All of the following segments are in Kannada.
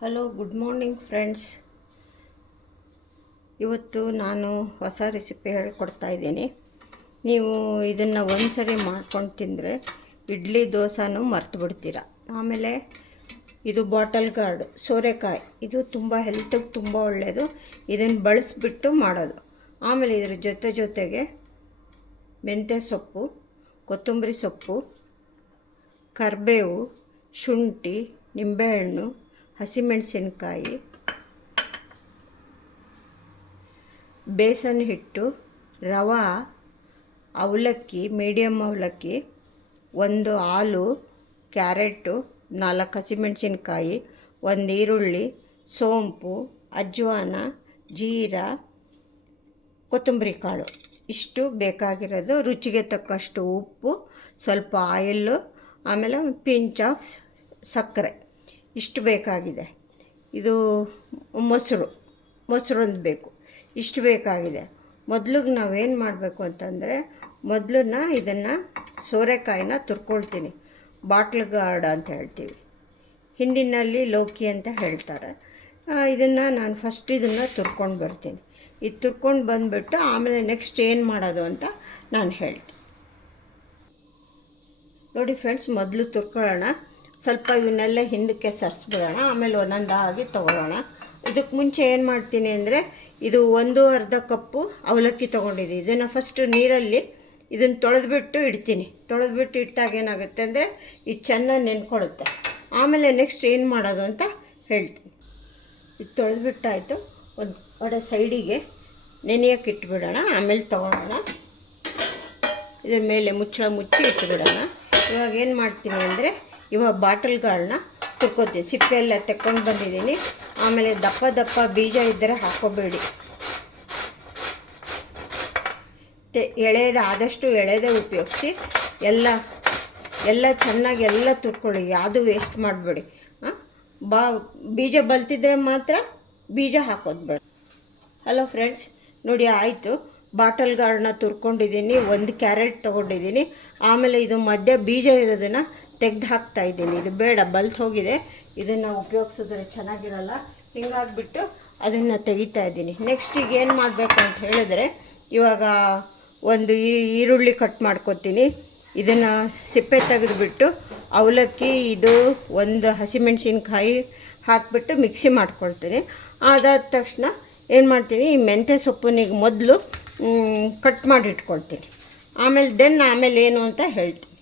Hello, good morning friends. ಇವತ್ತು ನಾನು ಹೊಸ ರೆಸಿಪಿ ಹೇಳ್ಕೊಡ್ತಾ ಇದ್ದೀನಿ. ನೀವು ಇದನ್ನು ಒಂದು ಸರಿ ಮಾಡ್ಕೊಂಡು ತಿಂದರೆ ಇಡ್ಲಿ ದೋಸೆನೂ ಮರ್ತು ಬಿಡ್ತೀರ. ಆಮೇಲೆ ಇದು ಬಾಟಲ್ ಗಾರ್ಡ್ ಸೋರೆಕಾಯಿ, ಇದು ತುಂಬ ಹೆಲ್ತಿಗೆ ತುಂಬ ಒಳ್ಳೆಯದು. ಇದನ್ನು ಬಳಸಿಬಿಟ್ಟು ಮಾಡೋದು. ಆಮೇಲೆ ಇದ್ರ ಜೊತೆಗೆ ಮೆಂತ್ಯ ಸೊಪ್ಪು, ಕೊತ್ತಂಬರಿ ಸೊಪ್ಪು, ಕರಿಬೇವು, ಶುಂಠಿ, ನಿಂಬೆಹಣ್ಣು, ಹಸಿಮೆಣಸಿನಕಾಯಿ, ಬೇಸನ್ ಹಿಟ್ಟು, ರವೆ, ಅವಲಕ್ಕಿ, ಮೀಡಿಯಮ್ ಅವಲಕ್ಕಿ, ಒಂದು ಆಲು, ಕ್ಯಾರೆಟು, 4 ಹಸಿಮೆಣಸಿನಕಾಯಿ, ಒಂದು ಈರುಳ್ಳಿ, ಸೋಂಪು, ಅಜ್ವಾನ, ಜೀರಾ, ಕೊತ್ತಂಬರಿ ಕಾಳು, ಇಷ್ಟು ಬೇಕಾಗಿರೋದು. ರುಚಿಗೆ ತಕ್ಕಷ್ಟು ಉಪ್ಪು, ಸ್ವಲ್ಪ ಆಯಿಲ್ಲು, ಆಮೇಲೆ ಒಂದು ಪಿಂಚ್ ಆಫ್ ಸಕ್ಕರೆ, ಇಷ್ಟು ಬೇಕಾಗಿದೆ. ಇದು ಮೊಸರು ಒಂದು ಬೇಕು, ಇಷ್ಟು ಬೇಕಾಗಿದೆ. ಮೊದಲಿಗೆ ನಾವೇನು ಮಾಡಬೇಕು ಅಂತಂದರೆ, ಇದನ್ನು ಸೋರೆಕಾಯಿನ ತುರ್ಕೊಳ್ತೀನಿ. ಬಾಟ್ಲ್ ಗಾರ್ಡ್ ಅಂತ ಹೇಳ್ತೀವಿ, ಹಿಂದಿನಲ್ಲಿ ಲೌಕಿ ಅಂತ ಹೇಳ್ತಾರೆ. ನಾನು ಫಸ್ಟ್ ಇದನ್ನು ತುರ್ಕೊಂಡು ಬರ್ತೀನಿ. ಇದು ತುರ್ಕೊಂಡು ಬಂದುಬಿಟ್ಟು ಆಮೇಲೆ ನೆಕ್ಸ್ಟ್ ಏನು ಮಾಡೋದು ಅಂತ ನಾನು ಹೇಳ್ತೀನಿ. ನೋಡಿ ಫ್ರೆಂಡ್ಸ್, ಮೊದಲು ತುರ್ಕೊಳ್ಳೋಣ. ಸ್ವಲ್ಪ ಇವನ್ನೆಲ್ಲ ಹಿಂದಕ್ಕೆ ಸರಿಸ್ಬಿಡೋಣ, ಆಮೇಲೆ ಒಂದೊಂದಾಗಿ ತೊಗೊಳ್ಳೋಣ. ಇದಕ್ಕೆ ಮುಂಚೆ ಏನು ಮಾಡ್ತೀನಿ ಅಂದರೆ, ಇದು 1/2 ಕಪ್ಪು ಅವಲಕ್ಕಿ ತೊಗೊಂಡಿದ್ದೀನಿ. ಇದನ್ನು ಫಸ್ಟು ನೀರಲ್ಲಿ ಇದನ್ನು ತೊಳೆದ್ಬಿಟ್ಟು ಇಡ್ತೀನಿ. ತೊಳೆದ್ಬಿಟ್ಟು ಇಟ್ಟಾಗ ಏನಾಗುತ್ತೆ ಅಂದರೆ ಇದು ಚೆನ್ನಾಗಿ ನೆನ್ಕೊಳ್ಳುತ್ತೆ. ಆಮೇಲೆ ನೆಕ್ಸ್ಟ್ ಏನು ಮಾಡೋದು ಅಂತ ಹೇಳ್ತೀನಿ. ಇದು ತೊಳೆದ್ಬಿಟ್ಟಾಯಿತು, ಒಂದು ಕಡೆ ಸೈಡಿಗೆ ನೆನೆಯೋಕೆ ಇಟ್ಬಿಡೋಣ. ಆಮೇಲೆ ತೊಗೊಳ್ಳೋಣ. ಇದ್ರ ಮೇಲೆ ಮುಚ್ಚಳ ಮುಚ್ಚಿ ಇಟ್ಬಿಡೋಣ. ಇವಾಗ ಏನು ಮಾಡ್ತೀನಿ ಅಂದರೆ, ಇವಾಗ ಬಾಟಲ್ ಗಾರ್ಡ್ನ ತುರ್ಕೋತೀನಿ. ಸಿಪ್ಪೆ ಎಲ್ಲ ತೆಕ್ಕೊಂಡು ಬಂದಿದ್ದೀನಿ. ಆಮೇಲೆ ದಪ್ಪ ಬೀಜ ಇದ್ದರೆ ಹಾಕ್ಕೋಬೇಡಿ. ಆದಷ್ಟು ಎಳೆದೇ ಉಪಯೋಗಿಸಿ. ಎಲ್ಲ ಚೆನ್ನಾಗಿ ಎಲ್ಲ ತುರ್ಕೊಳ್ಳಿ, ಯಾವುದು ವೇಸ್ಟ್ ಮಾಡಬೇಡಿ. ಬೀಜ ಬಲ್ತಿದ್ರೆ ಮಾತ್ರ ಬೀಜ ಹಾಕೋದು ಬೇಡ. ಹಲೋ ಫ್ರೆಂಡ್ಸ್, ನೋಡಿ ಆಯಿತು. ಬಾಟಲ್ ಗಾರ್ಡ್ನ ತುರ್ಕೊಂಡಿದ್ದೀನಿ. 1 ಕ್ಯಾರೆಟ್ ತೊಗೊಂಡಿದ್ದೀನಿ. ಆಮೇಲೆ ಇದು ಮಧ್ಯ ಬೀಜ ಇರೋದನ್ನು ತೆಗೆದು ಹಾಕ್ತಾಯಿದ್ದೀನಿ. ಇದು ಬೇಡ, ಬಲ್ತು ಹೋಗಿದೆ. ಇದನ್ನು ಉಪಯೋಗಿಸಿದ್ರೆ ಚೆನ್ನಾಗಿರಲ್ಲ. ಹಿಂಗಾಗಿಬಿಟ್ಟು ಅದನ್ನು ತೆಗಿತಾ ಇದ್ದೀನಿ. ನೆಕ್ಸ್ಟ್ ಈಗ ಏನು ಮಾಡಬೇಕು ಅಂತ ಹೇಳಿದ್ರೆ, ಇವಾಗ ಒಂದು ಈರುಳ್ಳಿ ಕಟ್ ಮಾಡ್ಕೊತೀನಿ. ಇದನ್ನು ಸಿಪ್ಪೆ ತೆಗೆದುಬಿಟ್ಟು ಅವಲಕ್ಕಿ, ಇದು ಒಂದು ಹಸಿಮೆಣಸಿನ್ಕಾಯಿ ಹಾಕಿಬಿಟ್ಟು ಮಿಕ್ಸಿ ಮಾಡ್ಕೊಳ್ತೀನಿ. ಅದಾದ ತಕ್ಷಣ ಏನು ಮಾಡ್ತೀನಿ, ಈ ಮೆಂತ್ಯ ಸೊಪ್ಪನಿಗೆ ಮೊದಲು ಕಟ್ ಮಾಡಿ ಇಟ್ಕೊಳ್ತೀನಿ. ಆಮೇಲೆ ಏನು ಅಂತ ಹೇಳ್ತೀನಿ.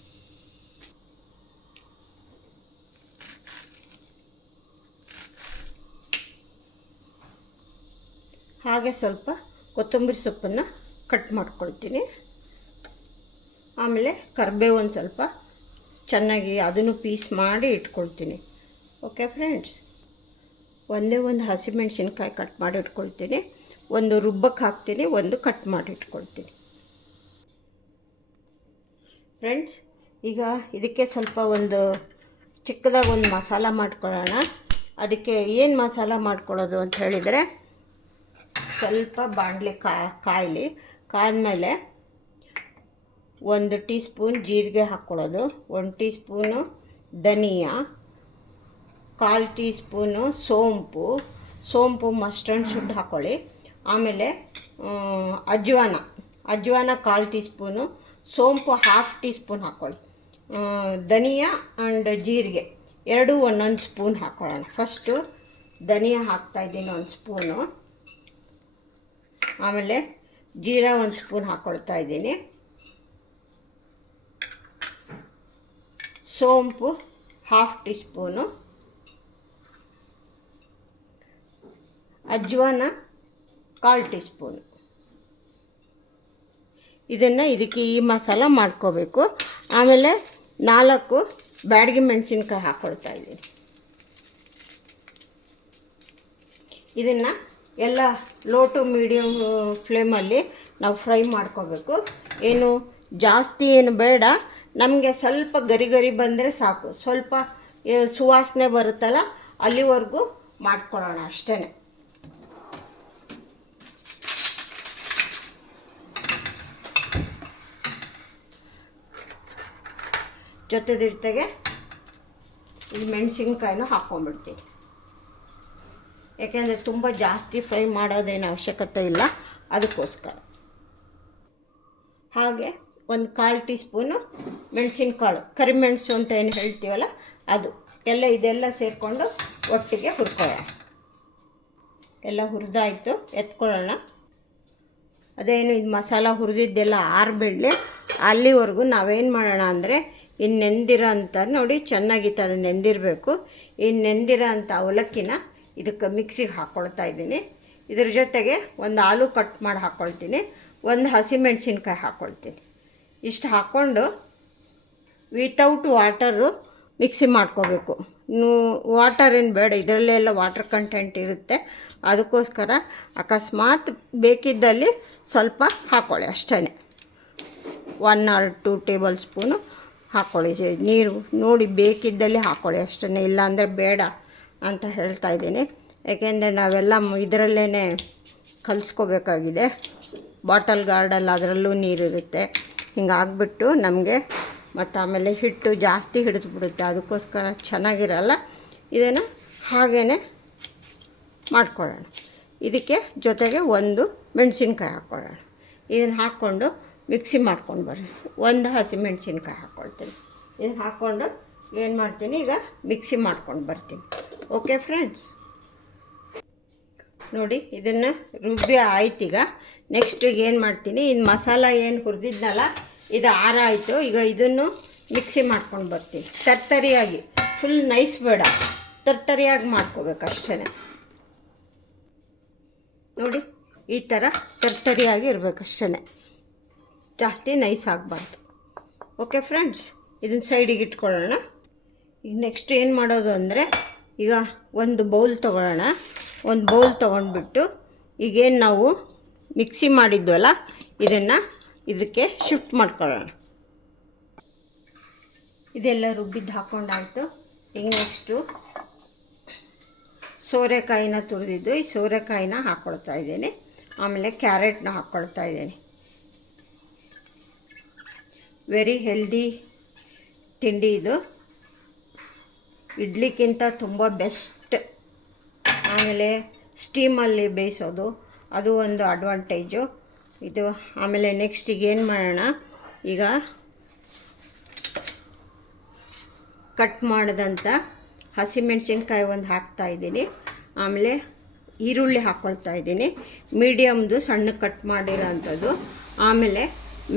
ಹಾಗೆ ಸ್ವಲ್ಪ ಕೊತ್ತಂಬರಿ ಸೊಪ್ಪನ್ನು ಕಟ್ ಮಾಡ್ಕೊಳ್ತೀನಿ. ಆಮೇಲೆ ಕರಿಬೇವು ಒಂದು ಸ್ವಲ್ಪ ಚೆನ್ನಾಗಿ ಅದನ್ನು ಪೀಸ್ ಮಾಡಿ ಇಟ್ಕೊಳ್ತೀನಿ. ಓಕೆ ಫ್ರೆಂಡ್ಸ್, ಒಂದು ಹಸಿಮೆಣಸಿನ್ಕಾಯಿ ಕಟ್ ಮಾಡಿ ಇಟ್ಕೊಳ್ತೀನಿ. ಒಂದು ರುಬ್ಬಕ್ಕೆ ಹಾಕ್ತೀನಿ, ಒಂದು ಕಟ್ ಮಾಡಿ ಇಟ್ಕೊಳ್ತೀನಿ. ಫ್ರೆಂಡ್ಸ್, ಈಗ ಇದಕ್ಕೆ ಸ್ವಲ್ಪ ಒಂದು ಚಿಕ್ಕದಾಗಿ ಒಂದು ಮಸಾಲ ಮಾಡ್ಕೊಳ್ಳೋಣ. ಅದಕ್ಕೆ ಏನು ಮಸಾಲ ಮಾಡ್ಕೊಳ್ಳೋದು ಅಂತ ಹೇಳಿದರೆ, ಸ್ವಲ್ಪ ಬಾಣಲೆ ಕಾದ್ಮೇಲೆ 1 ಟೀ ಸ್ಪೂನ್ ಜೀರಿಗೆ ಹಾಕ್ಕೊಳ್ಳೋದು, 1 ಟೀ ಸ್ಪೂನು ಧನಿಯಾ, 1/4 ಟೀ ಸ್ಪೂನು ಸೋಂಪು ಮಸ್ಟರ್ಡ್ ಶುಡ್ ಹಾಕ್ಕೊಳ್ಳಿ. ಆಮೇಲೆ ಅಜ್ವಾನ 1/4 ಟೀ ಸ್ಪೂನು, ಸೋಂಪು 1/2 ಟೀ ಸ್ಪೂನ್ ಹಾಕ್ಕೊಳ್ಳಿ. ಧನಿಯಾ ಆ್ಯಂಡ್ ಜೀರಿಗೆ 2 1 ಸ್ಪೂನ್ ಹಾಕ್ಕೊಳ್ಳೋಣ. ಫಸ್ಟು ಧನಿಯಾ ಹಾಕ್ತಾಯಿದ್ದೀನಿ 1 ಸ್ಪೂನು. ಆಮೇಲೆ ಜೀರಾ 1 ಸ್ಪೂನ್ ಹಾಕ್ಕೊಳ್ತಾ ಇದ್ದೀನಿ. ಸೋಂಪು 1/2 ಟೀ ಸ್ಪೂನು, ಅಜ್ವಾನ 1/4 ಟೀ ಸ್ಪೂನು. ಇದಕ್ಕೆ ಈ ಮಸಾಲ ಮಾಡ್ಕೋಬೇಕು. ಆಮೇಲೆ 4 ಬ್ಯಾಡಗಿ ಮೆಣಸಿನ್ಕಾಯಿ ಹಾಕ್ಕೊಳ್ತಾ ಇದ್ದೀನಿ. ಇದನ್ನು ಎಲ್ಲ ಲೋ ಟು ಮೀಡಿಯಮ್ ಫ್ಲೇಮಲ್ಲಿ ನಾವು ಫ್ರೈ ಮಾಡ್ಕೋಬೇಕು. ಜಾಸ್ತಿ ಬೇಡ, ನಮಗೆ ಸ್ವಲ್ಪ ಗರಿ ಬಂದರೆ ಸಾಕು. ಸ್ವಲ್ಪ ಸುವಾಸನೆ ಬರುತ್ತಲ್ಲ, ಅಲ್ಲಿವರೆಗೂ ಮಾಡ್ಕೊಳ್ಳೋಣ ಅಷ್ಟೇ. ಜೊತೆಗೆ ಈ ಮೆಣಸಿನ್ಕಾಯಿನೂ ಹಾಕ್ಕೊಂಡ್ಬಿಡ್ತೀನಿ. ಯಾಕೆಂದರೆ ತುಂಬ ಜಾಸ್ತಿ ಫ್ರೈ ಮಾಡೋದೇನು ಅವಶ್ಯಕತೆ ಇಲ್ಲ, ಅದಕ್ಕೋಸ್ಕರ. ಹಾಗೆ ಒಂದು 1/4 ಟೀ ಸ್ಪೂನು ಮೆಣಸಿನಕಾಳು, ಕರಿಮೆಣಸು ಅಂತ ಏನು ಹೇಳ್ತೀವಲ್ಲ ಅದು ಇದೆಲ್ಲ ಸೇರಿಕೊಂಡು ಒಟ್ಟಿಗೆ ಹುರ್ಕೊಳ್ಳೋಣ. ಎಲ್ಲ ಹುರಿದಾಯಿತು, ಎತ್ಕೊಳ್ಳೋಣ. ಅದೇನು ಇದು ಮಸಾಲ ಹುರಿದಿದ್ದೆಲ್ಲ ಆರಬೇಡಲಿ, ಅಲ್ಲಿವರೆಗೂ ನಾವೇನು ಮಾಡೋಣ ಅಂದರೆ ಇನ್ನು ನೆಂದಿರೋ ಅಂತ ನೋಡಿ ಚೆನ್ನಾಗಿ ಈ ಥರ ನೆಂದಿರಬೇಕು. ಈ ನೆಂದಿರೋ ಅಂಥ ಅವಲಕ್ಕಿನ ಇದಕ್ಕೆ ಮಿಕ್ಸಿಗೆ ಹಾಕ್ಕೊಳ್ತಾ ಇದ್ದೀನಿ. ಇದ್ರ ಜೊತೆಗೆ ಒಂದು ಆಲೂ ಕಟ್ ಮಾಡಿ ಹಾಕ್ಕೊಳ್ತೀನಿ, ಒಂದು ಹಸಿಮೆಣಸಿನ್ಕಾಯಿ ಹಾಕ್ಕೊಳ್ತೀನಿ. ಇಷ್ಟು ಹಾಕ್ಕೊಂಡು ವಿತೌಟ್ ವಾಟರು ಮಿಕ್ಸಿ ಮಾಡ್ಕೋಬೇಕು. ವಾಟರ್ ಏನು ಬೇಡ, ಇದರಲ್ಲೆಲ್ಲ ವಾಟರ್ ಕಂಟೆಂಟ್ ಇರುತ್ತೆ. ಅದಕ್ಕೋಸ್ಕರ ಅಕಸ್ಮಾತ್ ಬೇಕಿದ್ದಲ್ಲಿ ಸ್ವಲ್ಪ ಹಾಕ್ಕೊಳ್ಳಿ ಅಷ್ಟೇ. 1 or 2 ಟೇಬಲ್ ಸ್ಪೂನು ಹಾಕ್ಕೊಳ್ಳಿ ನೀರು, ನೋಡಿ ಬೇಕಿದ್ದಲ್ಲಿ ಹಾಕ್ಕೊಳ್ಳಿ ಅಷ್ಟೇ, ಇಲ್ಲಾಂದರೆ ಬೇಡ ಅಂತ ಹೇಳ್ತಾ ಇದ್ದೀನಿ. ಯಾಕೆಂದರೆ ನಾವೆಲ್ಲ ಇದರಲ್ಲೇ ಕಲಿಸ್ಕೋಬೇಕಾಗಿದೆ. ಬಾಟಲ್ ಗಾರ್ಡಲ್ಲಿ ಅದರಲ್ಲೂ ನೀರಿರುತ್ತೆ. ಹಿಂಗಾಗ್ಬಿಟ್ಟು ನಮಗೆ ಮತ್ತು ಆಮೇಲೆ ಹಿಟ್ಟು ಜಾಸ್ತಿ ಹಿಡಿದ್ಬಿಡುತ್ತೆ, ಅದಕ್ಕೋಸ್ಕರ ಚೆನ್ನಾಗಿರಲ್ಲ. ಇದನ್ನು ಹಾಗೇ ಮಾಡ್ಕೊಳ್ಳೋಣ. ಇದಕ್ಕೆ ಜೊತೆಗೆ ಒಂದು ಮೆಣಸಿನ್ಕಾಯಿ ಹಾಕ್ಕೊಳ್ಳೋಣ. ಇದನ್ನು ಹಾಕ್ಕೊಂಡು ಮಿಕ್ಸಿ ಮಾಡ್ಕೊಂಡು ಬರ್ರಿ. ಒಂದು ಹಸಿಮೆಣಸಿನ್ಕಾಯಿ ಹಾಕ್ಕೊಳ್ತೀನಿ. ಇದನ್ನು ಹಾಕ್ಕೊಂಡು ಏನು ಮಾಡ್ತೀನಿ, ಈಗ ಮಿಕ್ಸಿ ಮಾಡ್ಕೊಂಡು ಬರ್ತೀನಿ. ಓಕೆ ಫ್ರೆಂಡ್ಸ್, ನೋಡಿ ಇದನ್ನು ರುಬ್ಬಿ ಆಯ್ತೀಗ. ನೆಕ್ಸ್ಟ್ ಏನು ಮಾಡ್ತೀನಿ, ಇನ್ನು ಮಸಾಲ ಏನು ಹುರಿದಿದ್ನಲ್ಲ ಇದು ಆರಾಯಿತು. ಈಗ ಇದನ್ನು ಮಿಕ್ಸಿ ಮಾಡ್ಕೊಂಡು ಬರ್ತೀನಿ. ತರ್ತರಿಯಾಗಿ, ಫುಲ್ ನೈಸ್ ಬೇಡ, ತರ್ತರಿಯಾಗಿ ಮಾಡ್ಕೋಬೇಕು ಅಷ್ಟೇ. ನೋಡಿ ಈ ಥರ ತರ್ತರಿಯಾಗಿ ಇರಬೇಕಷ್ಟೇ, ಜಾಸ್ತಿ ನೈಸ್ ಆಗಬಾರ್ದು. ಓಕೆ ಫ್ರೆಂಡ್ಸ್, ಇದನ್ನು ಸೈಡಿಗೆ ಇಟ್ಕೊಳ್ಳೋಣ. ಈಗ ನೆಕ್ಸ್ಟ್ ಏನು ಮಾಡೋದು ಅಂದರೆ, ಈಗ ಒಂದು ಬೌಲ್ ತೊಗೊಳ್ಳೋಣ. ಒಂದು ಬೌಲ್ ತೊಗೊಂಡ್ಬಿಟ್ಟು ಈಗೇನು ನಾವು ಮಿಕ್ಸಿ ಮಾಡಿದ್ವಲ್ಲ ಇದನ್ನು ಇದಕ್ಕೆ ಶಿಫ್ಟ್ ಮಾಡ್ಕೊಳ್ಳೋಣ. ಇದೆಲ್ಲ ರುಬ್ಬಿದ್ದು ಹಾಕ್ಕೊಂಡಾಯಿತು. ಈಗ ನೆಕ್ಸ್ಟು ಸೋರೆಕಾಯಿನ ತುರಿದಿದ್ದು, ಈ ಸೋರೆಕಾಯಿನ ಹಾಕ್ಕೊಳ್ತಾ ಇದ್ದೀನಿ. ಆಮೇಲೆ ಕ್ಯಾರೆಟ್ನ ಹಾಕ್ಕೊಳ್ತಾ ಇದ್ದೀನಿ. ವೆರಿ ಹೆಲ್ದಿ ತಿಂಡಿ ಇದು, ಇಡ್ಲಿಕ್ಕಿಂತ ತುಂಬ ಬೆಸ್ಟ್. ಆಮೇಲೆ ಸ್ಟೀಮಲ್ಲಿ ಬೇಯಿಸೋದು ಅದು ಒಂದು ಅಡ್ವಾಂಟೇಜು ಇದು. ಆಮೇಲೆ ನೆಕ್ಸ್ಟ್ ಈಗ ಏನು ಮಾಡೋಣ, ಈಗ ಕಟ್ ಮಾಡಿದಂಥ ಹಸಿಮೆಣಸಿನ್ಕಾಯಿ ಒಂದು ಹಾಕ್ತಾಯಿದ್ದೀನಿ. ಆಮೇಲೆ ಈರುಳ್ಳಿ ಹಾಕ್ಕೊಳ್ತಾ ಇದ್ದೀನಿ, ಮೀಡಿಯಮ್ದು ಸಣ್ಣಕ್ಕೆ ಕಟ್ ಮಾಡಿರೋ ಅಂಥದ್ದು. ಆಮೇಲೆ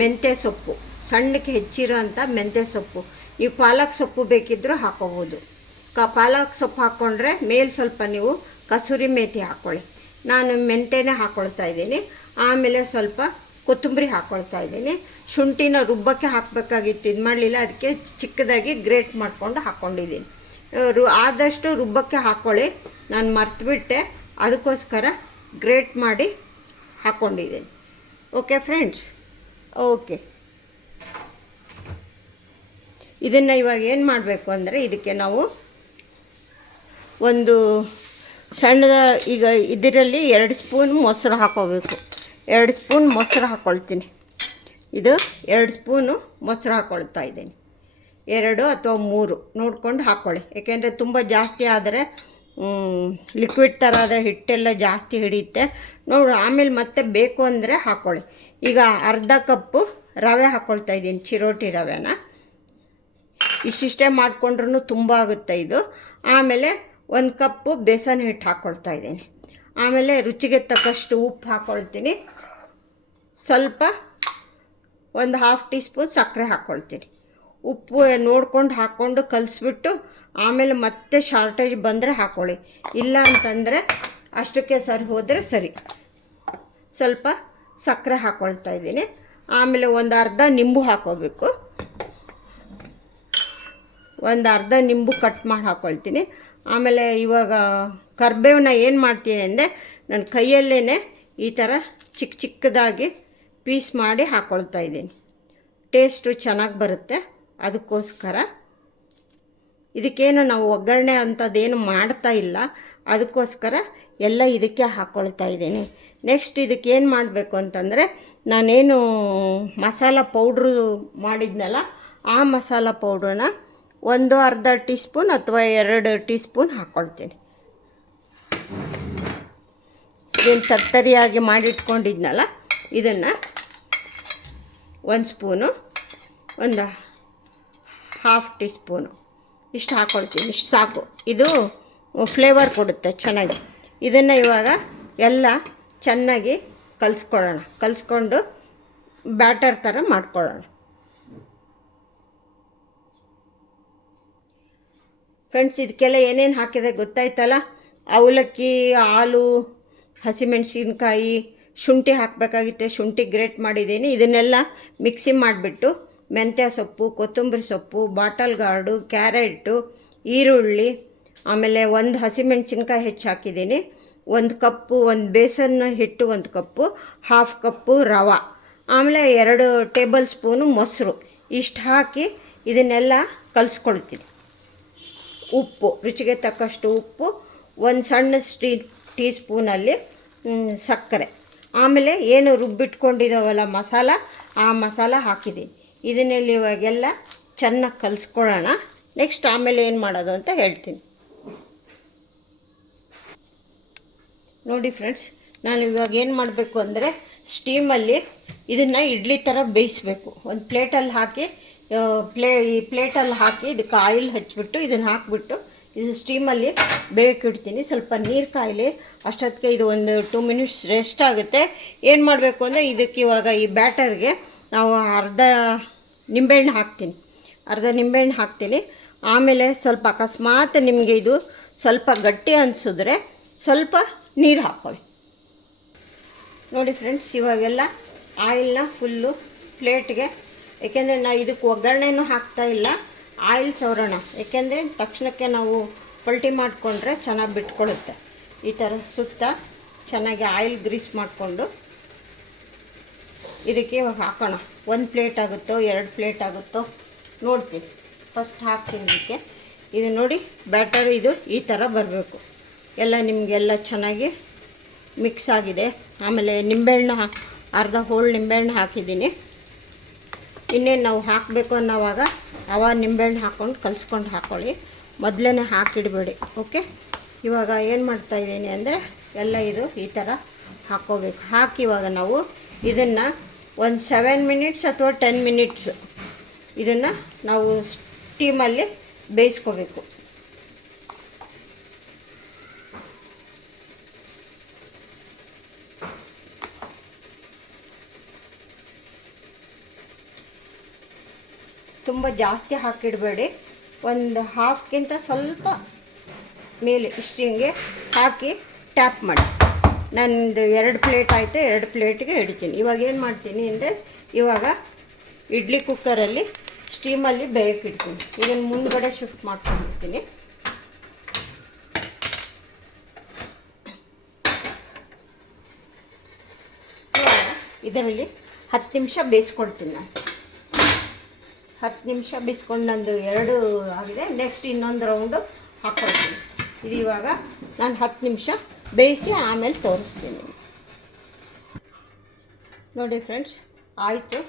ಮೆಂತ್ಯ ಸೊಪ್ಪು, ಸಣ್ಣಕ್ಕೆ ಹೆಚ್ಚಿರೋ ಅಂಥ ಮೆಂತ್ಯ ಸೊಪ್ಪು. ನೀವು ಪಾಲಕ್ ಸೊಪ್ಪು ಬೇಕಿದ್ದರೂ ಹಾಕ್ಕೋಬೋದು. ಪಾಲಕ್ ಸೊಪ್ಪು ಹಾಕ್ಕೊಂಡ್ರೆ ಮೇಲೆ ಸ್ವಲ್ಪ ನೀವು ಕಸೂರಿ ಮೇಥಿ ಹಾಕ್ಕೊಳ್ಳಿ. ನಾನು ಮೆಂತ್ಯನೇ ಹಾಕ್ಕೊಳ್ತಾ ಇದ್ದೀನಿ. ಆಮೇಲೆ ಸ್ವಲ್ಪ ಕೊತ್ತಂಬರಿ ಹಾಕ್ಕೊಳ್ತಾ ಇದ್ದೀನಿ. ಶುಂಠಿನ ರುಬ್ಬಕ್ಕೆ ಹಾಕಬೇಕಾಗಿತ್ತು, ಇದು ಮಾಡಲಿಲ್ಲ, ಅದಕ್ಕೆ ಚಿಕ್ಕದಾಗಿ ಗ್ರೇಟ್ ಮಾಡಿಕೊಂಡು ಹಾಕ್ಕೊಂಡಿದ್ದೀನಿ. ಆದಷ್ಟು ರುಬ್ಬಕ್ಕೆ ಹಾಕ್ಕೊಳ್ಳಿ, ನಾನು ಮರ್ತುಬಿಟ್ಟೆ, ಅದಕ್ಕೋಸ್ಕರ ಗ್ರೇಟ್ ಮಾಡಿ ಹಾಕ್ಕೊಂಡಿದ್ದೀನಿ. Okay friends, okay. ಇದನ್ನು ಇವಾಗ ಏನು ಮಾಡಬೇಕು ಅಂದರೆ, ಇದಕ್ಕೆ ನಾವು ಒಂದು ಸಣ್ಣದ ಈಗ ಇದರಲ್ಲಿ 2 ಸ್ಪೂನ್ ಮೊಸರು ಹಾಕ್ಕೋಬೇಕು. 2 ಸ್ಪೂನ್ ಮೊಸರು ಹಾಕ್ಕೊಳ್ತೀನಿ. ಇದು 2 ಸ್ಪೂನು ಮೊಸರು ಹಾಕ್ಕೊಳ್ತಾ ಇದ್ದೀನಿ. 2 ಅಥವಾ 3 ನೋಡ್ಕೊಂಡು ಹಾಕ್ಕೊಳ್ಳಿ. ಏಕೆಂದರೆ ತುಂಬ ಜಾಸ್ತಿ ಆದರೆ ಲಿಕ್ವಿಡ್ ಥರ ಆದರೆ ಹಿಟ್ಟೆಲ್ಲ ಜಾಸ್ತಿ ಹಿಡಿಯುತ್ತೆ ನೋಡಿ. ಆಮೇಲೆ ಮತ್ತೆ ಬೇಕು ಅಂದರೆ ಹಾಕ್ಕೊಳ್ಳಿ. ಈಗ ಅರ್ಧ ಕಪ್ಪು ರವೆ ಹಾಕ್ಕೊಳ್ತಾ ಇದ್ದೀನಿ, ಚಿರೋಟಿ ರವೆನ. ಇಷ್ಟಿಷ್ಟೇ ಮಾಡಿಕೊಂಡ್ರೂ ತುಂಬ ಆಗುತ್ತೆ ಇದು. ಆಮೇಲೆ 1 ಕಪ್ಪು ಬೇಸನ್ ಹಿಟ್ಟು ಹಾಕ್ಕೊಳ್ತಾ ಇದ್ದೀನಿ. ಆಮೇಲೆ ರುಚಿಗೆ ತಕ್ಕಷ್ಟು ಉಪ್ಪು ಹಾಕ್ಕೊಳ್ತೀನಿ. ಸ್ವಲ್ಪ ಒಂದು 1/2 ಟೀ ಸ್ಪೂನ್ ಸಕ್ಕರೆ ಹಾಕ್ಕೊಳ್ತೀನಿ. ಉಪ್ಪು ನೋಡ್ಕೊಂಡು ಹಾಕ್ಕೊಂಡು ಕಲಿಸ್ಬಿಟ್ಟು ಆಮೇಲೆ ಮತ್ತೆ ಶಾರ್ಟೇಜ್ ಬಂದರೆ ಹಾಕ್ಕೊಳ್ಳಿ, ಇಲ್ಲ ಅಂತಂದರೆ ಅಷ್ಟಕ್ಕೆ ಸರಿ ಹೋದರೆ ಸರಿ. ಸ್ವಲ್ಪ ಸಕ್ಕರೆ ಹಾಕ್ಕೊಳ್ತಾ ಇದ್ದೀನಿ. ಆಮೇಲೆ ಒಂದು ಅರ್ಧ ನಿಂಬು ಹಾಕ್ಕೋಬೇಕು. ಒಂದು ಅರ್ಧ ನಿಂಬು ಕಟ್ ಮಾಡಿ ಹಾಕ್ಕೊಳ್ತೀನಿ. ಆಮೇಲೆ ಇವಾಗ ಕರ್ಬೇವನ್ನ ಏನು ಮಾಡ್ತೀನಿ ಅಂದರೆ, ನನ್ನ ಕೈಯಲ್ಲೇ ಈ ಥರ ಚಿಕ್ಕ ಚಿಕ್ಕದಾಗಿ ಪೀಸ್ ಮಾಡಿ ಹಾಕ್ಕೊಳ್ತಾ ಇದ್ದೀನಿ. ಟೇಸ್ಟು ಚೆನ್ನಾಗಿ ಬರುತ್ತೆ, ಅದಕ್ಕೋಸ್ಕರ. ಇದಕ್ಕೇನು ನಾವು ಒಗ್ಗರಣೆ ಅಂಥದ್ದೇನು ಮಾಡ್ತಾ ಇಲ್ಲ, ಅದಕ್ಕೋಸ್ಕರ ಎಲ್ಲ ಇದಕ್ಕೆ ಹಾಕ್ಕೊಳ್ತಾ ಇದ್ದೀನಿ. ನೆಕ್ಸ್ಟ್ ಇದಕ್ಕೇನು ಮಾಡಬೇಕು ಅಂತಂದರೆ, ನಾನೇನು ಮಸಾಲ ಪೌಡ್ರು ಮಾಡಿದ್ನಲ್ಲ ಆ ಮಸಾಲ ಪೌಡ್ರನ್ನ ಒಂದು ಅರ್ಧ ಟೀ ಸ್ಪೂನ್ ಅಥವಾ 2 ಟೀ ಸ್ಪೂನ್ ಹಾಕ್ಕೊಳ್ತೀನಿ. ಇದನ್ನು ತರ್ತರಿಯಾಗಿ ಮಾಡಿಟ್ಕೊಂಡಿದ್ನಲ್ಲ ಇದನ್ನು ಒಂದು ಸ್ಪೂನು, ಒಂದು ಹಾಫ್ ಟೀ ಸ್ಪೂನು ಇಷ್ಟು ಹಾಕ್ಕೊಳ್ತೀನಿ. ಇಷ್ಟು ಸಾಕು, ಇದು ಫ್ಲೇವರ್ ಕೊಡುತ್ತೆ ಚೆನ್ನಾಗಿ. ಇದನ್ನು ಇವಾಗ ಎಲ್ಲ ಚೆನ್ನಾಗಿ ಕಲಿಸ್ಕೊಳ್ಳೋಣ. ಕಲಿಸ್ಕೊಂಡು ಬ್ಯಾಟರ್ ಥರ ಮಾಡ್ಕೊಳ್ಳೋಣ. ಫ್ರೆಂಡ್ಸ್, ಇದಕ್ಕೆಲ್ಲ ಏನೇನು ಹಾಕಿದೆ ಗೊತ್ತಾಯ್ತಲ್ಲ? ಅವಲಕ್ಕಿ, ಹಾಲು, ಹಸಿಮೆಣಸಿನ್ಕಾಯಿ, ಶುಂಠಿ ಹಾಕಬೇಕಾಗಿತ್ತೆ. ಶುಂಠಿ ಗ್ರೇಟ್ ಮಾಡಿದ್ದೀನಿ. ಇದನ್ನೆಲ್ಲ ಮಿಕ್ಸಿ ಮಾಡಿಬಿಟ್ಟು ಮೆಂತ್ಯ ಸೊಪ್ಪು, ಕೊತ್ತಂಬರಿ ಸೊಪ್ಪು, ಬಾಟಲ್ ಗಾರ್ಡು, ಕ್ಯಾರೆಟು, ಈರುಳ್ಳಿ, ಆಮೇಲೆ ಒಂದು ಹಸಿಮೆಣಸಿನ್ಕಾಯಿ ಹೆಚ್ಚು ಹಾಕಿದ್ದೀನಿ, ಒಂದು ಕಪ್ಪು, ಒಂದು ಬೇಸನ್ ಹಿಟ್ಟು 1 ಕಪ್ಪು, ಹಾಫ್ ಕಪ್ಪು ರವೆ, ಆಮೇಲೆ 2 ಟೇಬಲ್ ಸ್ಪೂನು ಮೊಸರು, ಇಷ್ಟು ಹಾಕಿ ಇದನ್ನೆಲ್ಲ ಕಲಿಸ್ಕೊಳ್ತೀನಿ. ಉಪ್ಪು, ರುಚಿಗೆ ತಕ್ಕಷ್ಟು ಉಪ್ಪು, ಒಂದು ಸಣ್ಣ ಟೀ ಸ್ಪೂನಲ್ಲಿ ಸಕ್ಕರೆ, ಆಮೇಲೆ ಏನು ರುಬ್ಬಿಟ್ಕೊಂಡಿದ್ದಾವಲ್ಲ ಮಸಾಲ, ಆ ಮಸಾಲ ಹಾಕಿದ್ದೀನಿ. ಇದನ್ನೆಲ್ಲ ಇವಾಗೆಲ್ಲ ಚೆನ್ನಾಗಿ ಕಲಿಸ್ಕೊಳ್ಳೋಣ. ನೆಕ್ಸ್ಟ್ ಆಮೇಲೆ ಏನು ಮಾಡೋದು ಅಂತ ಹೇಳ್ತೀನಿ. ನೋಡಿ ಫ್ರೆಂಡ್ಸ್, ನಾನು ಇವಾಗ ಏನು ಮಾಡಬೇಕು ಅಂದರೆ ಸ್ಟೀಮಲ್ಲಿ ಇದನ್ನು ಇಡ್ಲಿ ಥರ ಬೇಯಿಸಬೇಕು. ಒಂದು ಪ್ಲೇಟಲ್ಲಿ ಹಾಕಿ ಈ ಪ್ಲೇಟಲ್ಲಿ ಹಾಕಿ ಇದಕ್ಕೆ ಆಯಿಲ್ ಹಚ್ಚಿಬಿಟ್ಟು ಇದನ್ನು ಹಾಕಿಬಿಟ್ಟು ಇದು ಸ್ಟೀಮಲ್ಲಿ ಬೇಯಕ್ಕಿಡ್ತೀನಿ. ಸ್ವಲ್ಪ ನೀರು ಕಾಯಲಿ, ಅಷ್ಟೊತ್ತಿಗೆ ಇದು ಒಂದು 2 ಮಿನಿಟ್ಸ್ ರೆಸ್ಟ್ ಆಗುತ್ತೆ. ಏನು ಮಾಡಬೇಕು ಅಂದರೆ ಇದಕ್ಕೆ ಇವಾಗ ಈ ಬ್ಯಾಟರ್ಗೆ ನಾವು ಅರ್ಧ ನಿಂಬೆಹಣ್ಣು ಹಾಕ್ತೀನಿ. ಆಮೇಲೆ ಸ್ವಲ್ಪ ಅಕಸ್ಮಾತ್ ನಿಮಗೆ ಇದು ಸ್ವಲ್ಪ ಗಟ್ಟಿ ಅನಿಸಿದ್ರೆ ಸ್ವಲ್ಪ ನೀರು ಹಾಕ್ಕೊಳ್ಳಿ. ನೋಡಿ ಫ್ರೆಂಡ್ಸ್, ಇವಾಗೆಲ್ಲ ಆಯಿಲ್ನ ಫುಲ್ಲು ಪ್ಲೇಟ್ಗೆ, ಏಕೆಂದರೆ ನಾನು ಇದಕ್ಕೆ ಒಗ್ಗರಣೆನೂ ಹಾಕ್ತಾಯಿಲ್ಲ, ಆಯಿಲ್ ಸವರೋಣ. ಏಕೆಂದರೆ ತಕ್ಷಣಕ್ಕೆ ನಾವು ಪಲ್ಟಿ ಮಾಡಿಕೊಂಡ್ರೆ ಚೆನ್ನಾಗಿ ಬಿಟ್ಕೊಳ್ಳುತ್ತೆ. ಈ ಥರ ಸುತ್ತ ಚೆನ್ನಾಗಿ ಆಯಿಲ್ ಗ್ರೀಸ್ ಮಾಡಿಕೊಂಡು ಇದಕ್ಕೆ ಇವಾಗ ಹಾಕೋಣ. 1 ಪ್ಲೇಟ್ ಆಗುತ್ತೋ 2 ಪ್ಲೇಟ್ ಆಗುತ್ತೋ ನೋಡ್ತೀನಿ. ಫಸ್ಟ್ ಹಾಕ್ತೀನಿ ಇದಕ್ಕೆ. ಇದು ನೋಡಿ ಬ್ಯಾಟರ್ ಇದು ಈ ಥರ ಬರಬೇಕು. ಎಲ್ಲ ನಿಮಗೆಲ್ಲ ಚೆನ್ನಾಗಿ ಮಿಕ್ಸ್ ಆಗಿದೆ. ಆಮೇಲೆ ನಿಂಬೆಹಣ್ಣು ಅರ್ಧ ಹೋಳು ನಿಂಬೆಹಣ್ಣು ಹಾಕಿದ್ದೀನಿ. ಇನ್ನೇನು ನಾವು ಹಾಕಬೇಕು ಅನ್ನೋವಾಗ ನಿಂಬೆಹಣ್ಣು ಹಾಕ್ಕೊಂಡು ಕಲಿಸ್ಕೊಂಡು ಹಾಕ್ಕೊಳ್ಳಿ. ಮೊದಲೇ ಹಾಕಿಡಬೇಡಿ. ಓಕೆ, ಇವಾಗ ಏನು ಮಾಡ್ತಾಯಿದ್ದೀನಿ ಅಂದರೆ ಎಲ್ಲ ಇದು ಈ ಥರ ಹಾಕ್ಕೋಬೇಕು. ಹಾಕಿ ಇವಾಗ ನಾವು ಇದನ್ನು ಒಂದು 7 ಮಿನಿಟ್ಸ್ ಅಥವಾ 10 ಮಿನಿಟ್ಸ್ ಇದನ್ನು ನಾವು ಸ್ಟೀಮಲ್ಲಿ ಬೇಯಿಸ್ಕೋಬೇಕು. ತುಂಬ ಜಾಸ್ತಿ ಹಾಕಿಡಬೇಡಿ, ಒಂದು ಹಾಫ್ಗಿಂತ ಸ್ವಲ್ಪ ಮೇಲೆ ಇಷ್ಟು ಹಿಂಗೆ ಹಾಕಿ ಟ್ಯಾಪ್ ಮಾಡಿ. ನಂದು 2 ಪ್ಲೇಟ್ ಆಯಿತು, 2 ಪ್ಲೇಟ್ಗೆ ಹಿಡಿತೀನಿ. ಇವಾಗ ಏನು ಮಾಡ್ತೀನಿ ಅಂದರೆ ಇವಾಗ ಇಡ್ಲಿ ಕುಕ್ಕರಲ್ಲಿ ಸ್ಟೀಮಲ್ಲಿ ಬೇಯಕ್ಕಿಡ್ತೀನಿ. ಇದನ್ನು ಮುಂದ್ಗಡೆ ಶಿಫ್ಟ್ ಮಾಡ್ಕೊಂಡಿರ್ತೀನಿ. ಇದರಲ್ಲಿ 10 ನಿಮಿಷ ಬೇಯಿಸ್ಕೊಳ್ತೀನಿ ನಾನು. 10 ನಿಮಿಷ ಬೇಯಿಸ್ಕೊಂಡು ನಂದು 2 ಆಗಿದೆ. ನೆಕ್ಸ್ಟ್ ಇನ್ನೊಂದು ರೌಂಡು ಹಾಕ್ಕೊಳ್ತೀನಿ. ಇದು ಇವಾಗ ನಾನು 10 ನಿಮಿಷ ಬೇಯಿಸಿ ಆಮೇಲೆ ತೋರಿಸ್ತೀನಿ. ನೋಡಿ ಫ್ರೆಂಡ್ಸ್, ಆಯಿತು.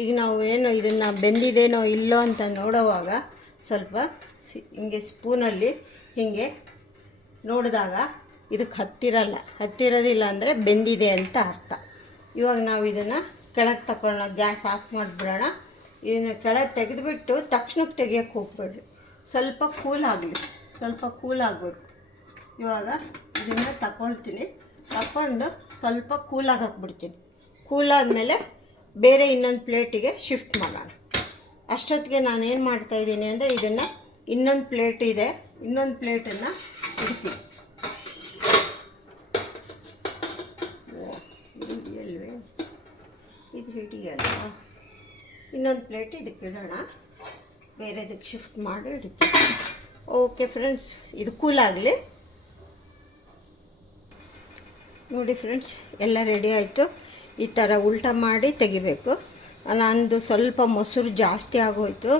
ಈಗ ನಾವು ಏನು ಇದನ್ನು ಬೆಂದಿದೇನೋ ಇಲ್ಲೋ ಅಂತ ನೋಡುವಾಗ ಸ್ವಲ್ಪ ಹಿಂಗೆ ಸ್ಪೂನಲ್ಲಿ ಹೀಗೆ ನೋಡಿದಾಗ ಇದಕ್ಕೆ ಹತ್ತಿರೋದಿಲ್ಲ ಅಂದರೆ ಬೆಂದಿದೆ ಅಂತ ಅರ್ಥ. ಇವಾಗ ನಾವು ಇದನ್ನು ಕೆಳಗೆ ತಗೊಳ್ಳೋಣ. ಗ್ಯಾಸ್ ಆಫ್ ಮಾಡಿಬಿಡೋಣ. ಇದನ್ನು ಕೆಳಗೆ ತೆಗೆದುಬಿಟ್ಟು ತಕ್ಷಣಕ್ಕೆ ತೆಗಿಯೋಕ್ಕೆ ಹೋಗ್ಬೇಡ್ರಿ. ಸ್ವಲ್ಪ ಕೂಲ್ ಆಗಬೇಕು. ಇವಾಗ ಇದನ್ನು ತಗೊಳ್ತೀನಿ. ತಗೊಂಡು ಸ್ವಲ್ಪ ಕೂಲಾಗಿ ಹಾಕ್ಬಿಡ್ತೀನಿ. ಕೂಲಾದಮೇಲೆ ಬೇರೆ ಇನ್ನೊಂದು ಪ್ಲೇಟಿಗೆ ಶಿಫ್ಟ್ ಮಾಡೋಣ. ಅಷ್ಟೊತ್ತಿಗೆ ನಾನೇನು ಮಾಡ್ತಾಯಿದ್ದೀನಿ ಅಂದರೆ ಇದನ್ನು ಇನ್ನೊಂದು ಪ್ಲೇಟ್ ಇದೆ, ಇನ್ನೊಂದು ಪ್ಲೇಟನ್ನು ಇಡ್ತೀನಿ. ಇದು ಹಿಡಿಯಲ್ಲ. ಇನ್ನೊಂದು ಪ್ಲೇಟ್ ಇದಕ್ಕೆ ಇಡೋಣ. ಬೇರೆದಕ್ಕೆ ಶಿಫ್ಟ್ ಮಾಡಿ ಇಡ್ತೀನಿ. ಓಕೆ ಫ್ರೆಂಡ್ಸ್, ಇದು ಕೂಲಾಗಲಿ. ನೋಡಿ ಫ್ರೆಂಡ್ಸ್, ಎಲ್ಲ ರೆಡಿ ಆಯಿತು. ಈ ಥರ ಉಲ್ಟಾ ಮಾಡಿ ತೆಗಿಬೇಕು. ನಂದು ಸ್ವಲ್ಪ ಮೊಸರು ಜಾಸ್ತಿ ಆಗೋಯಿತು.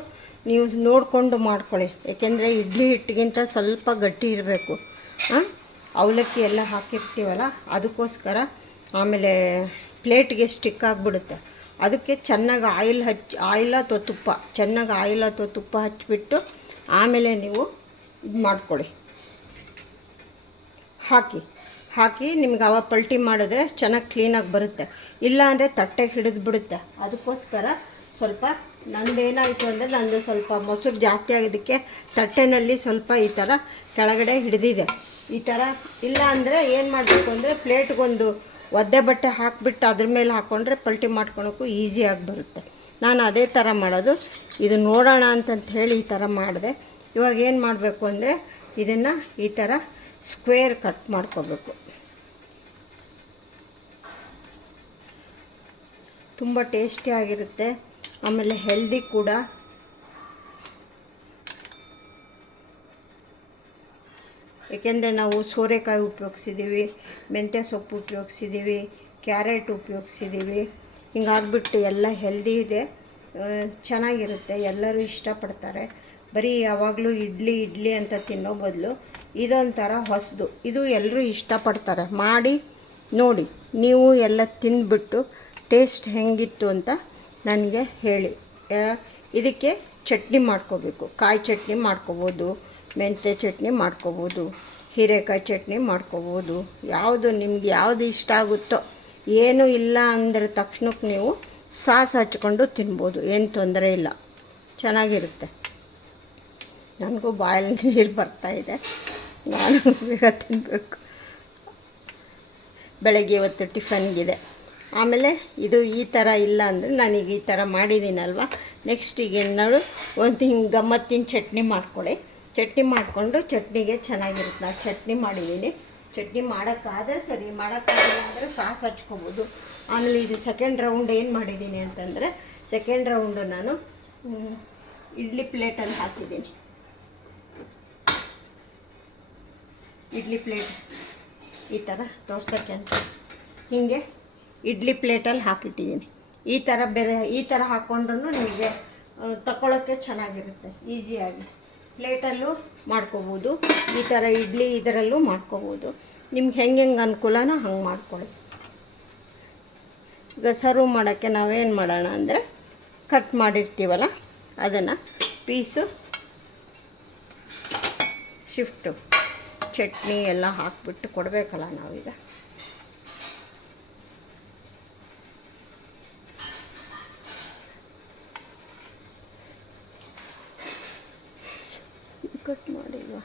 ನೀವು ನೋಡಿಕೊಂಡು ಮಾಡ್ಕೊಳ್ಳಿ, ಏಕೆಂದರೆ ಇಡ್ಲಿ ಹಿಟ್ಟಿಗಿಂತ ಸ್ವಲ್ಪ ಗಟ್ಟಿ ಇರಬೇಕು. ಅವಲಕ್ಕಿ ಎಲ್ಲ ಹಾಕಿರ್ತೀವಲ್ಲ ಅದಕ್ಕೋಸ್ಕರ. ಆಮೇಲೆ ಪ್ಲೇಟ್ಗೆ ಸ್ಟಿಕ್ ಆಗಿಬಿಡುತ್ತೆ. ಅದಕ್ಕೆ ಚೆನ್ನಾಗಿ ಆಯಿಲ್ ಅಥವಾ ತುಪ್ಪ ಹಚ್ಚಿಬಿಟ್ಟು ಆಮೇಲೆ ನೀವು ಇದು ಮಾಡ್ಕೊಳ್ಳಿ, ಹಾಕಿ. ಹಾಕಿ ನಿಮ್ಗೆ ಅವ ಪಲ್ಟಿ ಮಾಡಿದ್ರೆ ಚೆನ್ನಾಗಿ ಕ್ಲೀನಾಗಿ ಬರುತ್ತೆ. ಇಲ್ಲ ಅಂದರೆ ತಟ್ಟೆಗೆ ಹಿಡಿದು ಬಿಡುತ್ತೆ. ಅದಕ್ಕೋಸ್ಕರ ಸ್ವಲ್ಪ ನಂದೇನಾಯಿತು ಅಂದರೆ ನಂದು ಸ್ವಲ್ಪ ಮೊಸರು ಜಾಸ್ತಿ ಆಗಿದ್ದಕ್ಕೆ ತಟ್ಟೆನಲ್ಲಿ ಸ್ವಲ್ಪ ಈ ಥರ ಕೆಳಗಡೆ ಹಿಡಿದಿದೆ. ಈ ಥರ ಇಲ್ಲ ಅಂದರೆ ಏನು ಮಾಡಬೇಕು ಅಂದರೆ ಪ್ಲೇಟ್ಗೊಂದು ಒದ್ದೆ ಬಟ್ಟೆ ಹಾಕಿಬಿಟ್ಟು ಅದ್ರ ಮೇಲೆ ಹಾಕ್ಕೊಂಡ್ರೆ ಪಲ್ಟಿ ಮಾಡ್ಕೊಳಕ್ಕೂ ಈಸಿಯಾಗಿ ಬರುತ್ತೆ. ನಾನು ಅದೇ ಥರ ಮಾಡೋದು. ಇದು ನೋಡೋಣ ಅಂತಂತ ಹೇಳಿ ಈ ಥರ ಮಾಡಿದೆ. ಇವಾಗ ಏನು ಮಾಡಬೇಕು ಅಂದರೆ ಇದನ್ನು ಈ ಥರ ಸ್ಕ್ವೇರ್ ಕಟ್ ಮಾಡ್ಕೋಬೇಕು. ತುಂಬ ಟೇಸ್ಟಿಯಾಗಿರುತ್ತೆ, ಆಮೇಲೆ ಹೆಲ್ದಿ ಕೂಡ. ಏಕೆಂದರೆ ನಾವು ಸೋರೆಕಾಯಿ ಉಪಯೋಗಿಸಿದ್ದೀವಿ, ಮೆಂತ್ಯ ಸೊಪ್ಪು ಉಪಯೋಗಿಸಿದ್ದೀವಿ, ಕ್ಯಾರೆಟ್ ಉಪಯೋಗಿಸಿದ್ದೀವಿ. ಹಿಂಗಾಗ್ಬಿಟ್ಟು ಎಲ್ಲ ಹೆಲ್ದಿ ಇದೆ, ಚೆನ್ನಾಗಿರುತ್ತೆ, ಎಲ್ಲರೂ ಇಷ್ಟಪಡ್ತಾರೆ. ಬರೀ ಯಾವಾಗಲೂ ಇಡ್ಲಿ ಅಂತ ತಿನ್ನೋ ಬದಲು ಇದೊಂಥರ ಹೊಸದು, ಇದು ಎಲ್ಲರೂ ಇಷ್ಟಪಡ್ತಾರೆ. ಮಾಡಿ ನೋಡಿ, ನೀವು ಎಲ್ಲ ತಿಂದುಬಿಟ್ಟು ಟೇಸ್ಟ್ ಹೆಂಗಿತ್ತು ಅಂತ ನನಗೆ ಹೇಳಿ. ಇದಕ್ಕೆ ಚಟ್ನಿ ಮಾಡ್ಕೋಬೇಕು. ಕಾಯಿ ಚಟ್ನಿ ಮಾಡ್ಕೋಬೋದು, ಮೆಂತ್ಯ ಚಟ್ನಿ ಮಾಡ್ಕೋಬೋದು, ಹೀರೆಕಾಯಿ ಚಟ್ನಿ ಮಾಡ್ಕೋಬೋದು. ಯಾವುದು ನಿಮ್ಗೆ ಯಾವುದು ಇಷ್ಟ ಆಗುತ್ತೋ, ಏನೂ ಇಲ್ಲ ಅಂದರೆ ತಕ್ಷಣಕ್ಕೆ ನೀವು ಸಾಸ್ ಹಚ್ಕೊಂಡು ತಿನ್ಬೋದು, ಏನು ತೊಂದರೆ ಇಲ್ಲ, ಚೆನ್ನಾಗಿರುತ್ತೆ. ನನಗೂ ಬಾಯಲ್ಲಿ ನೀರು ಬರ್ತಾಯಿದೆ, ನಾನು ಬೇಗ ತಿನ್ನಬೇಕು. ಬೆಳಗ್ಗೆ ಇವತ್ತು ಟಿಫನ್ಗಿದೆ. ಆಮೇಲೆ ಇದು ಈ ಥರ ಇಲ್ಲ ಅಂದರೆ ನಾನೀಗ ಈ ಥರ ಮಾಡಿದ್ದೀನಲ್ವ, ನೆಕ್ಸ್ಟ್ ಈಗ ಏನಾದ್ರು ಒಂದು ಹಿಂಗೆ ಗಮ್ಮತ್ತಿನ ಚಟ್ನಿ ಮಾಡ್ಕೊಳ್ಳಿ. ಚಟ್ನಿ ಮಾಡಿಕೊಂಡು ಚಟ್ನಿಗೆ ಚೆನ್ನಾಗಿರುತ್ತೆ. ನಾನು ಚಟ್ನಿ ಮಾಡಿದ್ದೀನಿ. ಚಟ್ನಿ ಮಾಡೋಕ್ಕಾದರೆ ಸರಿ, ಮಾಡೋಕ್ಕಾಗಿಲ್ಲ ಅಂದರೆ ಸಾಸ್ ಹಚ್ಕೊಬೋದು. ಆಮೇಲೆ ಇದು ಸೆಕೆಂಡ್ ರೌಂಡ್ ಏನು ಮಾಡಿದ್ದೀನಿ ಅಂತಂದರೆ, ಸೆಕೆಂಡ್ ರೌಂಡು ನಾನು ಇಡ್ಲಿ ಪ್ಲೇಟಲ್ಲಿ ಹಾಕಿದ್ದೀನಿ. ಇಡ್ಲಿ ಪ್ಲೇಟ್ ಈ ಥರ ತೋರ್ಸೋಕ್ಕೆ ಅಂತ ಹೀಗೆ ಇಡ್ಲಿ ಪ್ಲೇಟಲ್ಲಿ ಹಾಕಿಟ್ಟಿದ್ದೀನಿ. ಈ ಥರ ಬೇರೆ ಈ ಥರ ಹಾಕ್ಕೊಂಡ್ರೂ ನಿಮಗೆ ತಗೊಳ್ಳೋಕ್ಕೆ ಚೆನ್ನಾಗಿರುತ್ತೆ, ಈಸಿಯಾಗಿ. ಪ್ಲೇಟಲ್ಲೂ ಮಾಡ್ಕೋಬೋದು, ಈ ಥರ ಇಡ್ಲಿ ಇದರಲ್ಲೂ ಮಾಡ್ಕೋಬೋದು. ನಿಮ್ಗೆ ಹೆಂಗೆ ಅನುಕೂಲನೋ ಹಂಗೆ ಮಾಡ್ಕೊಳ್ಳಿ. ಈಗ ಸರ್ವ್ ಮಾಡೋಕ್ಕೆ ನಾವೇನು ಮಾಡೋಣ ಅಂದರೆ, ಕಟ್ ಮಾಡಿರ್ತೀವಲ್ಲ ಅದನ್ನು ಪೀಸು ಶಿಫ್ಟು ಚಟ್ನಿ ಎಲ್ಲ ಹಾಕಿಬಿಟ್ಟು ಕೊಡಬೇಕಲ್ಲ ನಾವೀಗ. ಕಟ್ ಮಾಡಿಲ್ವ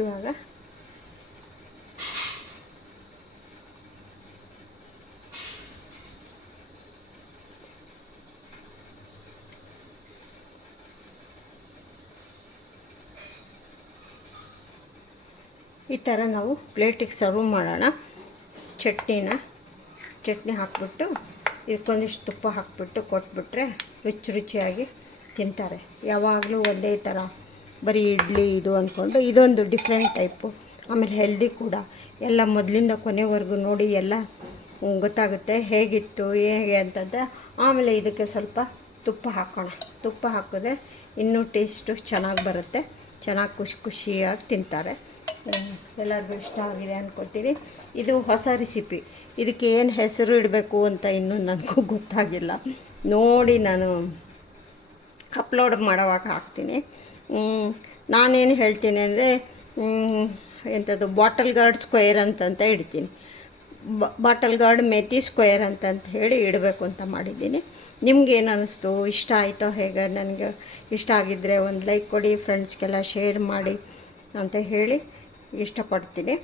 ಇವಾಗ ಈ ಥರ ನಾವು ಪ್ಲೇಟಿಗೆ ಸರ್ವ್ ಮಾಡೋಣ. ಚಟ್ನಿ ಹಾಕ್ಬಿಟ್ಟು ಇದಕ್ಕೊಂದಿಷ್ಟು ತುಪ್ಪ ಹಾಕ್ಬಿಟ್ಟು ಕೊಟ್ಬಿಟ್ರೆ ರುಚಿಯಾಗಿ ತಿಂತಾರೆ. ಯಾವಾಗಲೂ ಒಂದೇ ಥರ ಬರೀ ಇಡ್ಲಿ ಇದು ಅಂದ್ಕೊಂಡು ಇದೊಂದು ಡಿಫ್ರೆಂಟ್ ಟೈಪು. ಆಮೇಲೆ ಹೆಲ್ದಿ ಕೂಡ. ಎಲ್ಲ ಮೊದಲಿಂದ ಕೊನೆವರೆಗೂ ನೋಡಿ ಎಲ್ಲ ಗೊತ್ತಾಗುತ್ತೆ ಹೇಗಿತ್ತು ಹೇಗೆ ಅಂತಂದರೆ. ಆಮೇಲೆ ಇದಕ್ಕೆ ಸ್ವಲ್ಪ ತುಪ್ಪ ಹಾಕೋಣ. ತುಪ್ಪ ಹಾಕಿದ್ರೆ ಇನ್ನೂ ಟೇಸ್ಟು ಚೆನ್ನಾಗಿ ಬರುತ್ತೆ, ಚೆನ್ನಾಗಿ ಖುಷಿಯಾಗಿ ತಿಂತಾರೆ. ಎಲ್ಲರಿಗೂ ಇಷ್ಟ ಆಗಿದೆ ಅಂದ್ಕೊತೀನಿ. ಇದು ಹೊಸ ರೆಸಿಪಿ. ಇದಕ್ಕೆ ಏನು ಹೆಸರು ಇಡಬೇಕು ಅಂತ ಇನ್ನೂ ನನಗೂ ಗೊತ್ತಾಗಿಲ್ಲ. ನೋಡಿ ನಾನು ಅಪ್ಲೋಡ್ ಮಾಡೋವಾಗ ಹಾಕ್ತೀನಿ. ನಾನೇನು ಹೇಳ್ತೀನಿ ಅಂದರೆ ಎಂಥದ್ದು ಬಾಟಲ್ ಗಾರ್ಡ್ ಸ್ಕ್ವೇರ್ ಅಂತಂತ ಇಡ್ತೀನಿ. ಬಾಟಲ್ ಗಾರ್ಡ್ ಮೆಥಿ ಸ್ಕ್ವೇರ್ ಅಂತಂತ ಹೇಳಿ ಇಡಬೇಕು ಅಂತ ಮಾಡಿದ್ದೀನಿ. ನಿಮ್ಗೇನು ಅನ್ನಿಸ್ತು, ಇಷ್ಟ ಆಯಿತೋ ಹೇಗೆ? ನನಗೆ ಇಷ್ಟ ಆಗಿದ್ದರೆ ಒಂದು ಲೈಕ್ ಕೊಡಿ, ಫ್ರೆಂಡ್ಸ್ಗೆಲ್ಲ ಶೇರ್ ಮಾಡಿ ಅಂತ ಹೇಳಿ ಇಷ್ಟಪಡ್ತೀನಿ.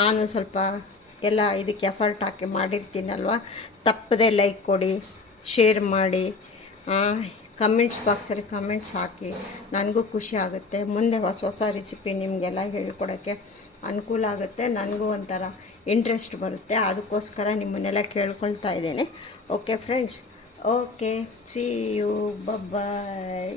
ನಾನು ಸ್ವಲ್ಪ ಎಲ್ಲ ಇದಕ್ಕೆ ಎಫರ್ಟ್ ಹಾಕಿ ಮಾಡಿರ್ತೀನಲ್ವ, ತಪ್ಪದೆ ಲೈಕ್ ಕೊಡಿ, ಶೇರ್ ಮಾಡಿ, ಕಮೆಂಟ್ಸ್ ಬಾಕ್ಸಲ್ಲಿ ಕಮೆಂಟ್ಸ್ ಹಾಕಿ. ನನಗೂ ಖುಷಿ ಆಗುತ್ತೆ. ಮುಂದೆ ಹೊಸ ರೆಸಿಪಿ ನಿಮಗೆಲ್ಲ ಹೇಳ್ಕೊಡೋಕ್ಕೆ ಅನುಕೂಲ ಆಗುತ್ತೆ. ನನಗೂ ಒಂಥರ ಇಂಟ್ರೆಸ್ಟ್ ಬರುತ್ತೆ. ಅದಕ್ಕೋಸ್ಕರ ನಿಮ್ಮನ್ನೆಲ್ಲ ಕೇಳ್ಕೊಳ್ತಾ ಇದ್ದೇನೆ. Okay friends, okay, see you, bye.